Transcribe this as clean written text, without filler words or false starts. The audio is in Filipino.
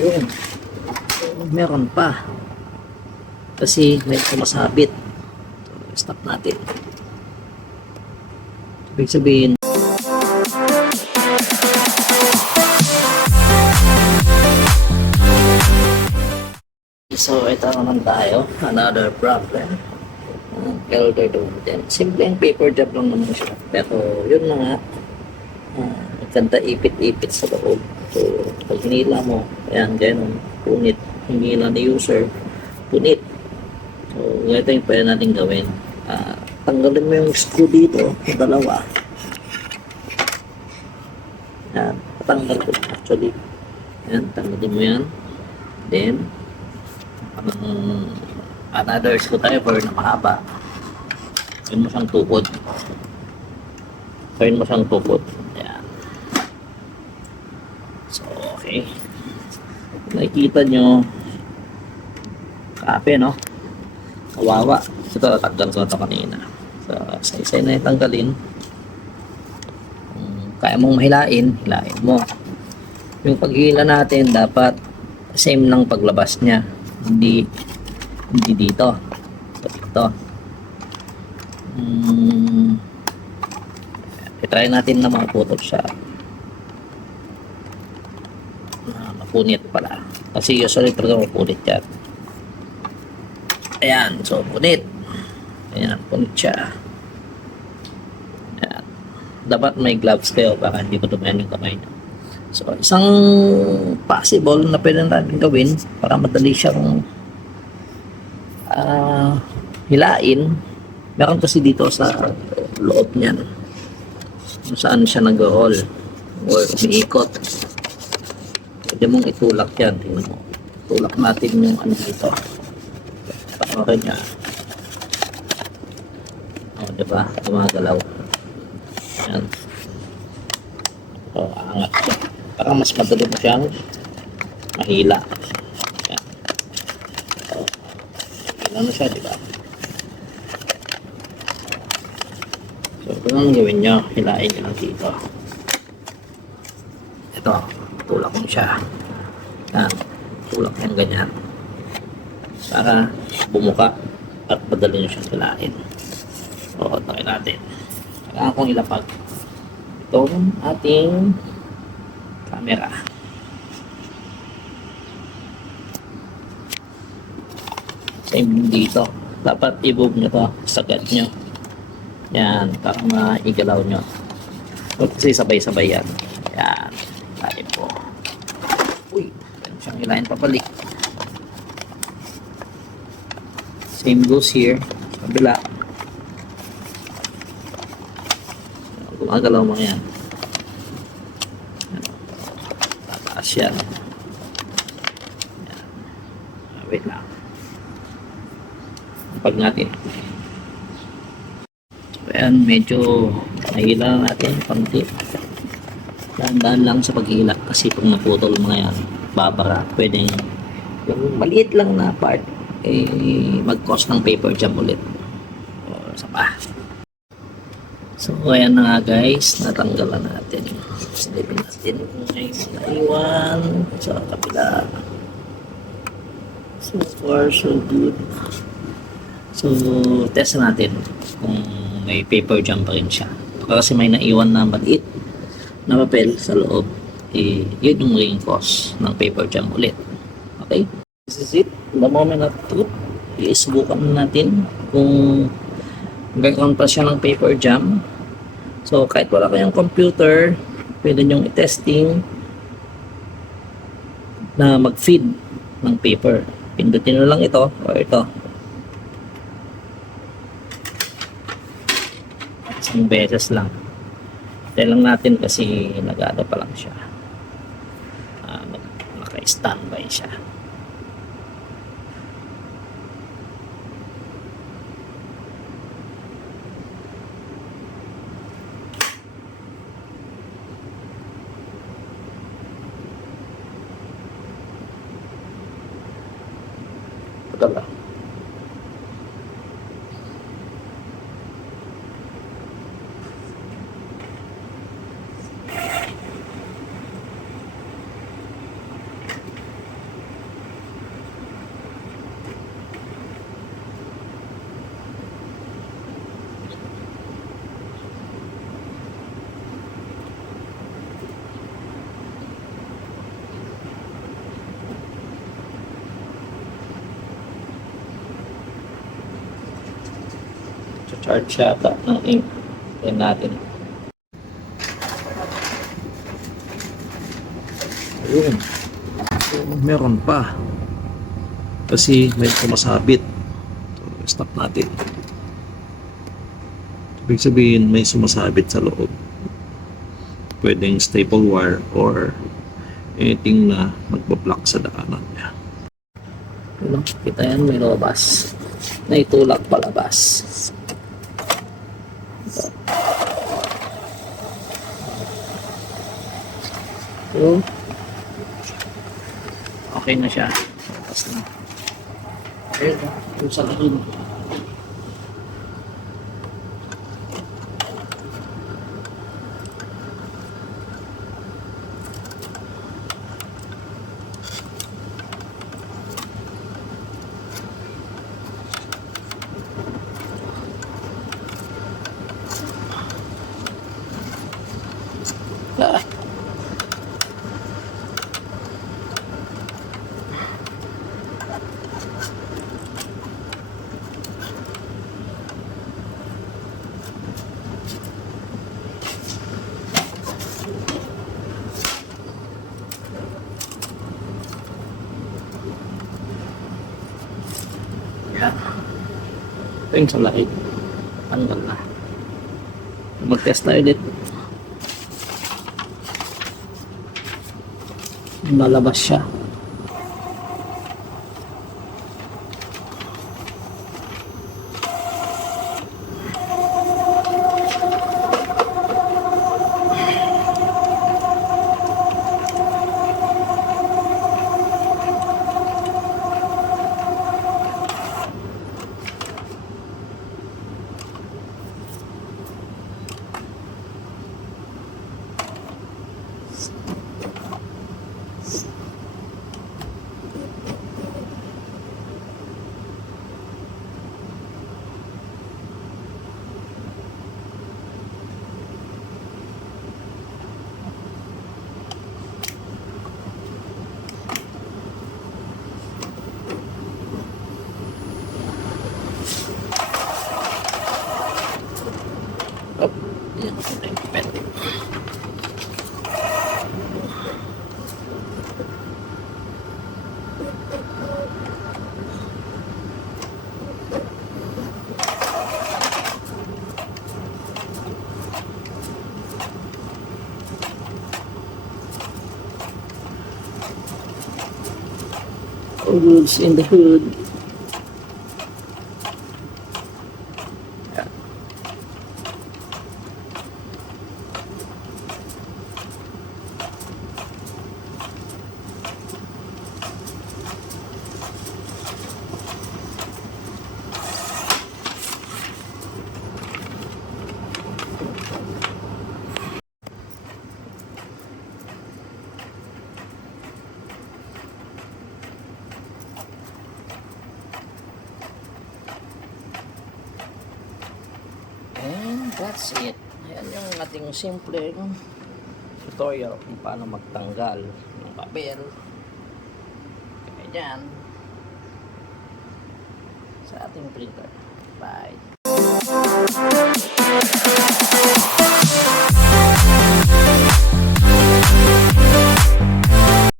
Yun. Meron pa. Kasi may sumasabit. So, stop natin. Ibig sabihin, so ito naman tayo. Another problem. Elder doon din. Simpleng paper job lang naman siya. Pero yun na nga. Maganda ipit-ipit sa loob. So, pag hinila mo, ayan, ganun, punit. Hinila ni user, punit. So, ito yung pwede natin gawin. Tanggalin mo yung screw dito, dalawa. Ayan, patanggal ko actually. Ayan, tanggalin mo yan. Then, another screwdriver na mahaba. Gawin mo siyang tukod. Gawin mo siyang tukod. Ayan. So, okay. Nakikita nyo, kape, no? Kawawa. Ito, tagdan ko ito kanina. So, sa isa na itanggalin. Kung kaya mong mahilain, hilain mo. Yung paghihila natin, dapat same ng paglabas niya. Hindi dito. So, dito. I-try natin na maputol siya. Mapunit pala. Kasi usually talaga mapunit yan. Ayan. So, punit. Ayan. Punit siya. Ayan. Dapat may gloves kayo para hindi madumihan yung kamay nyo. So, isang possible na pwede natin gawin para madali siyang hilain. Meron kasi dito sa loob niyan kung saan siya nag-roll or umiikot. Pwede mong itulak yan. Tingnan mo. Tulak natin yung ano dito. Para niya. O, diba? Gumagalaw. Yan. O, aangat siya. Para mas madali mo siyang mahila. Yan. O, mahila na siya, diba? So, ito ang gawin nyo. Hilain nyo lang dito. Ito. Tulak mo siya. Yan. Tulak yung ganyan. Para bumuka at madali nyo siyang hilain. So, takin natin. Kailangan kong ilapag itong ating camera. Same dito. Dapat i-move nyo to. Sagad nyo. Yan, para maigalaw nyo. Kasi sabay-sabay yan. Yan. Lain po. Uy, yan siyang hilahin papalik. Same goes here. Sa kabila. Gumagalaw mo yan. Tataas yan. Yan. Wait lang. Pag natin. Ayan, medyo nahila natin konti. Dahan-dahan lang sa paghila kasi pag naputol mo na yan, babara. Pwedeng yung maliit lang na part mag-cause ng paper jam ulit. O, sa pa. So, ayan na nga guys, natanggalan natin. Silipin natin kung may naiwan sa kapila. So far, so good. So, test natin kung may paper jam pa rin siya. Kasi may naiwan na maliit na papel sa loob, yun yung magiging cause ng paper jam ulit. Okay? This is it. The moment of truth. Isubukan natin kung gagawin pa siya ng paper jam. So, kahit wala kayong computer, pwede nyong i-testing na mag-feed ng paper. Pindutin nyo lang ito o ito. Isang beses lang. Try lang natin kasi nag-ano pa lang siya. Naka-standby siya. Ito lang. Charge yata ng ink. Yan natin. Ayun. So, meron pa. Kasi may sumasabit. So, stop natin. Ibig sabihin may sumasabit sa loob. Pwedeng staple wire or anything na magbablock sa daanan niya. Ano? Kita yan, may lumabas. Naitulak palabas. So, okay na siya. Tapos na. Ayun, yung sa likod. Ah. Yan. Ito yung sa lahit. Tanggal na. Mag-test tayo ulit. Lalabas siya. Oh, yan ako na yung pwede. All goods in the hood. And that's it. Ayan yung ating simple tutorial kung paano magtanggal ng papel. Kaya dyan sa ating printer. Bye!